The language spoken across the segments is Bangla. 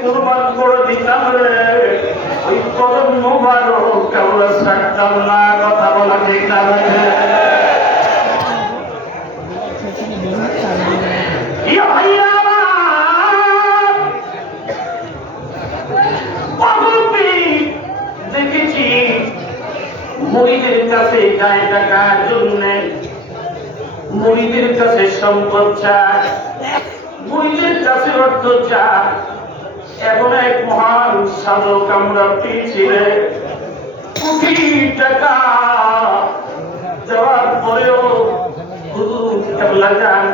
কুরবান করে দিতাম রে, ওই কদম মোবারক আমরা ছাড়তাম না। কথা বলা ঠিক না রে? দেখেছি মুরিদের কাছে গায়ে টাকার জন্য, মুরিদের কাছে সম্পদ চায়, মুরিদের কাছে অর্থ চায়। এমন এক মহান সাধক আমরা পেয়েছিলেন, কোটি টাকা দেওয়ার পরেও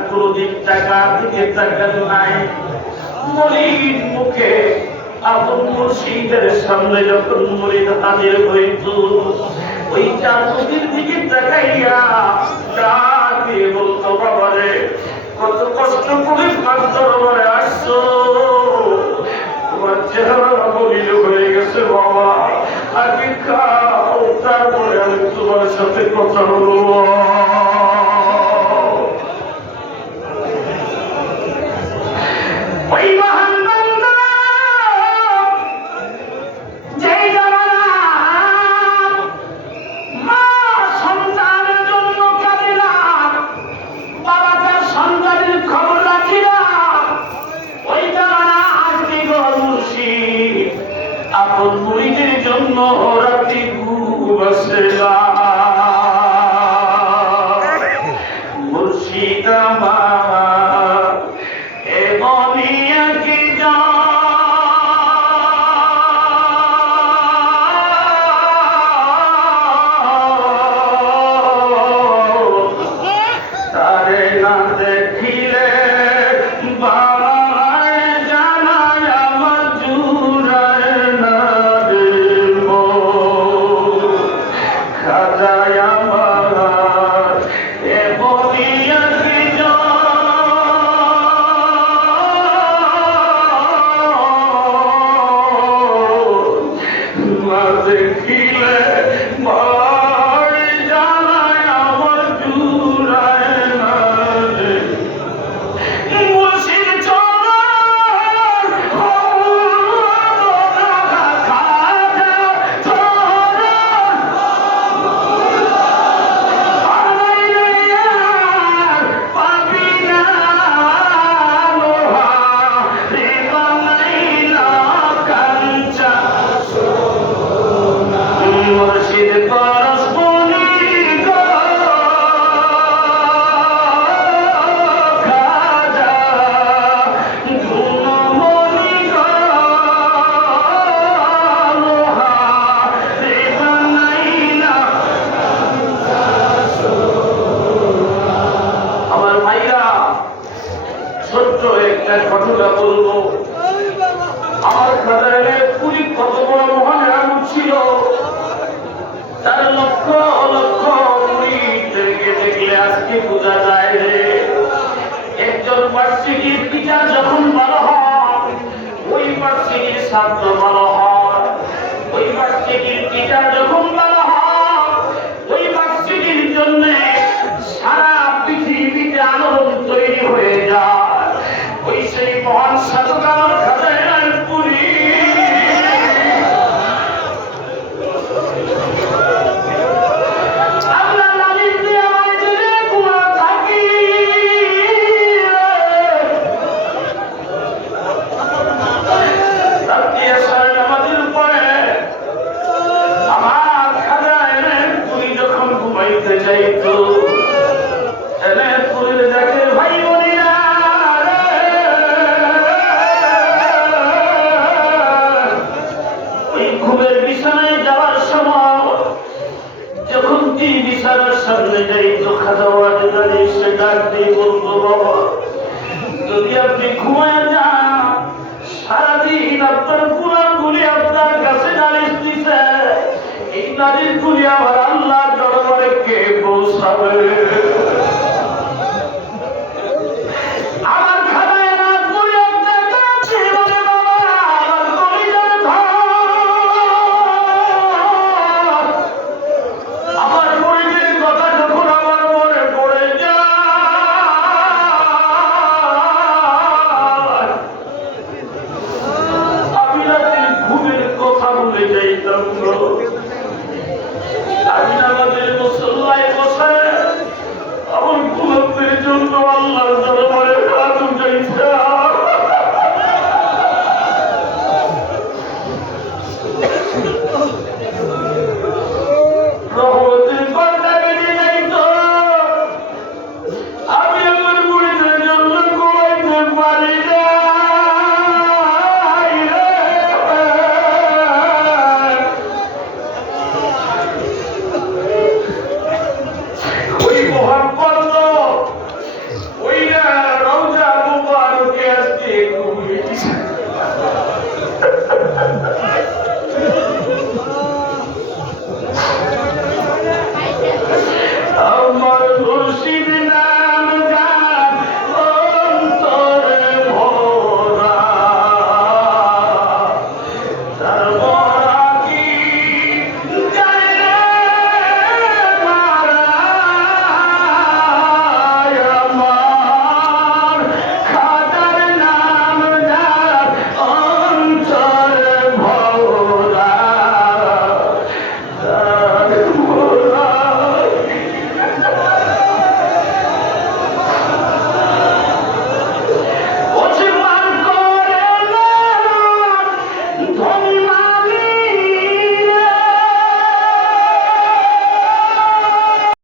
কোনদিন টাকার দিকে তাকান নাই। মুরিদ মুখে আপন মুর্শিদের সামনে যখন মুরিদ হাজির হইত, ওই চাঁদের দিকে তাকাইয়া ডাক দিয়ে বলতো, বাবা রে কত কষ্ট করে কার দরবারে আসছো, তোমার চেহারা বলিল হয়ে গেছে বাবা, আগে খাও তারপরে আমি তোমার সাথে কথা বলবো। ওই মহান বান্দা যেই জামানা মা সন্তানের জন্য কাঁদে না, বাবা তার সন্তানের খবর রাখি না, ওই জামানা আজকে মুর্শিদ আপন মুরিদের জন্য রাতি ঘুম আসে না। মুর্শিদ আমার এ বলিয়া কি তারে না দেখিলে ঘটনা বলবো। আমার খাতায় পুরী কত বড় মহান আগুন ছিল, তার লক্ষ লক্ষ মুরিদদেরকে দেখলে আজকে বোঝা যায় রে, একজন বার্ষিকীর টিচার যখন ভালো হয়, ওই বার্ষিকীর ছাত্র ভালো হয়, ওই বার্ষিকীর টিচার যখন ভালো হয়, ওই বার্ষিকীর জন্য সারা পৃথিবীতে আলোড়ন তৈরি হয়ে যায়। ওই সেই মহান সাধক আমার খাতায় পুরী আমার খাতায় পুরী যখন ঘুমাইতে চাইতো, পুরীর দেখে ভাই বলিয়া ঘুমের বিছানায় যাওয়ার সময় যখন তিনি বিছানার সামনে যাই তো খাতা বাড়ি দাঁড়িয়ে সে ডাক দিয়ে বলবো, বাবা যদি আপনি ঘুমায় যান, সারাদিন আপনার পুরান গুলি আপনার কাছে নালিশ দিছে, এই নালিশ গুলি আমার আল্লাহর দরবারে কে পৌঁছাবে? আনন্দ